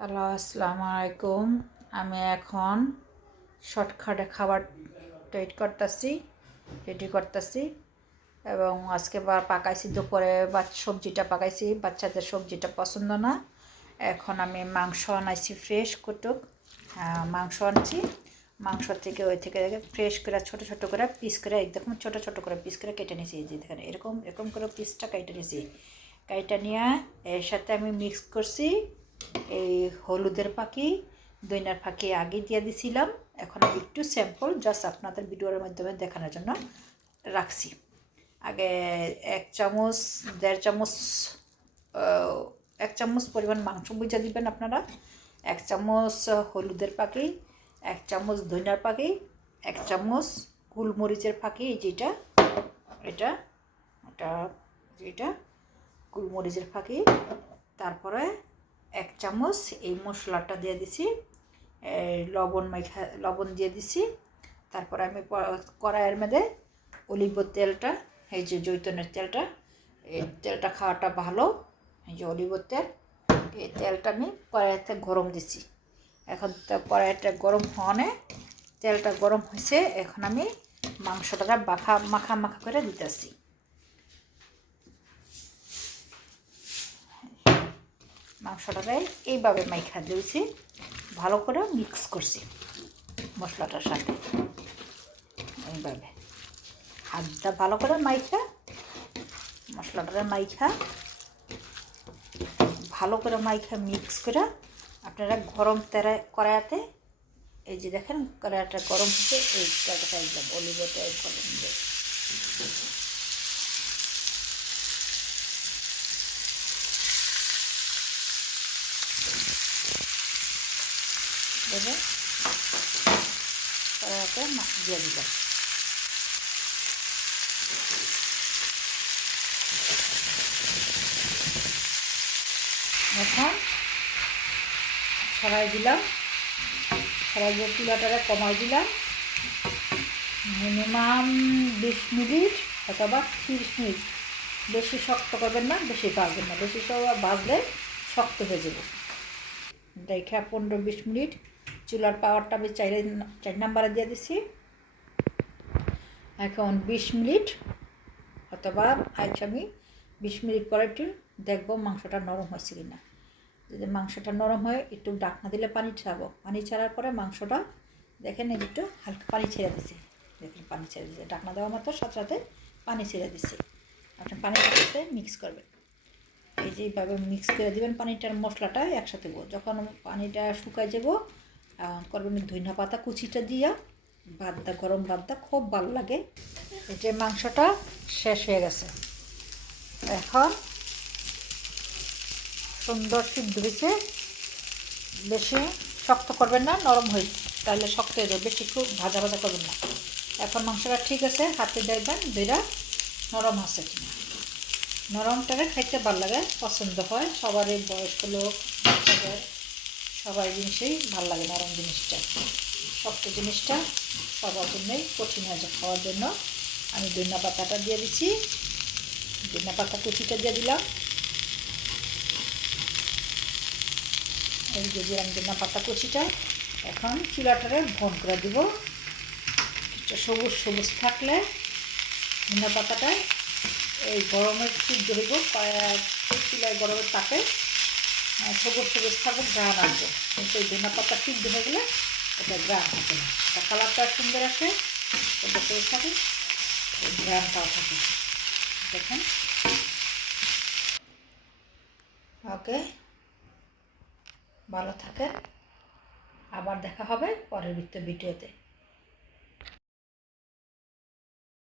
Hello, আসসালামু আলাইকুম। আমি এখন শর্টকাটে খাবার রেডি করতেছি এবং আজকে পাকাইছি দুপুরে সবজিটা পাকাইছি, বাচ্চাদের সবজিটা পছন্দ না। এখন আমি মাংস আনাইছি, ফ্রেশ কুটুক মাংস আনছি। মাংস থেকে ওই থেকে ফ্রেশ করে ছোটো ছোটো করে পিস করে একদম ছোটো ছোটো করে পিস করে কেটে নিয়েছি। যে দেখেন এরকম এরকম করে পিসটা কেটে নিয়েছি। কেটে নিয়ে এর সাথে আমি মিক্স করছি এই হলুদের ফাঁকি, দইনার ফাঁকি আগে দিয়ে দিছিলাম। এখন আমি একটু স্যাম্পল জাস্ট আপনাদের ভিডিওর মাধ্যমে দেখানোর জন্য রাখছি। আগে 1 চামচ 1.5 চামচ 1 চামচ পরিমাণ মাংস বুঝা দিবেন আপনারা। 1 চামচ হলুদের ফাঁকি, 1 চামচ দইনার ফাঁকি, 1 চামচ গোলমরিচের ফাঁকি, যেটা এটা এটা যেটা গোলমরিচের ফাঁকি। তারপরে 1 চামচ এই মশলাটা দিয়ে দিছি, লবণ দিয়ে দিছি। তারপরে আমি কড়াইয়ের মধ্যে অলিভ তেলটা, এই যে জৈতুনের তেলটা, এই তেলটা খাওয়াটা ভালো, এই যে অলিভ তেল, এই তেলটা আমি কড়াইতে গরম দিছি। এখন কড়াইটা গরম হওয়ানে তেলটা গরম হয়েছে, এখন আমি মাংসটা মাখা মাখা করে দিতেছি। মাংসটাকে এইভাবে মাইখা দিয়েছি, ভালো করে মিক্স করছি মশলাটার সাথে। এইভাবে হাতটা ভালো করে মশলাটা ভালো করে মিক্স করে আপনারা গরম কড়াইতে, এই যে দেখেন কড়াইটা গরম হচ্ছে, এই তেলটা একদম অলিভ তেল গরম দিয়ে দেবে, কড়াইতে মাছ দিয়ে দিলাম। এখন ছড়াই দিলাম, ছড়াই দিয়ে চুলাটারে কমাই দিলাম। মিনিমাম 20 মিনিট অথবা 30 মিনিট। বেশি শক্ত করবেন না, বেশি ভাজবেন না, বেশি ভাজলে শক্ত হয়ে যাবে। দেখা 15-20 মিনিট চুলার পাওয়ারটা আমি 4 নাম্বারে দিয়ে দিছি। এখন 20 মিনিট অথবা আমি 20 মিনিট পরে একটু দেখবো মাংসটা নরম হয়েছে কিনা। যদি মাংসটা নরম হয় একটু ডাকনা দিলে পানি ছাড়াবো। পানি ছাড়ার পরে মাংসটা দেখেন একটু হালকা পানি ছেড়ে দিছে, দেখেন পানি ছেড়ে দিছে, ডাকনা দেওয়া মাত্র সাথে সাথে পানি ছেড়ে দিছে। আপনি পানিটার সাথে মিক্স করবেন, এই যে এইভাবে মিক্স করে দেবেন পানিটার মশলাটা একসাথে। যখন পানিটা শুকায় যাব করবেন ধনিয়া পাতা কুচিটা দিয়া ভাতটা, গরম ভাতটা খুব ভালো লাগে। এই যে মাংসটা শেষ হয়ে গেছে, এখন সুন্দর সিদ্ধ হয়েছে। বেশি শক্ত করবেন না, নরম হয়ে তাহলে শক্ত হয়ে যাবে, বেশি একটু ভাজা ভাজা করবেন না। এখন মাংসটা ঠিক আছে, হাতে দেখবেন দুইটা নরম আছে কিনা। নরমটাকে খাইতে ভালো লাগে, পছন্দ হয় সবারই, বয়স্ক লোক, বাচ্চাদের সবার জিনিসেই ভালো লাগে নরম জিনিসটা। শক্ত জিনিসটা সবার জন্যই কঠিন হয়ে যায় খাওয়ার জন্য। আমি ধনিয়া পাতাটা দিয়ে দিচ্ছি, ধনিয়া পাতা কুচিটা দিয়ে দিলাম। এই যে দিলাম ধনিয়া পাতা কুচিটা। এখন চুলাটারে বন্ধ করে দিব। একটা সবুজ সবুজ থাকলে ধনিয়া পাতাটায় এই গরমের সিদ্ধ হইব, চুলায় গরমের তাকে সবুজ সবুজ থাকবে, গ্রান আসবে। কিন্তু এই ধনিয়া পাতা সিদ্ধ হয়ে গেলে এটা গ্রান থাকে না, এটা কালারটা সুন্দর আসে, সবুজ সবুজ থাকে, গ্রানটাও থাকে। দেখেন, ওকে, ভালো থাকে, আবার দেখা হবে পরের ভিডিওতে।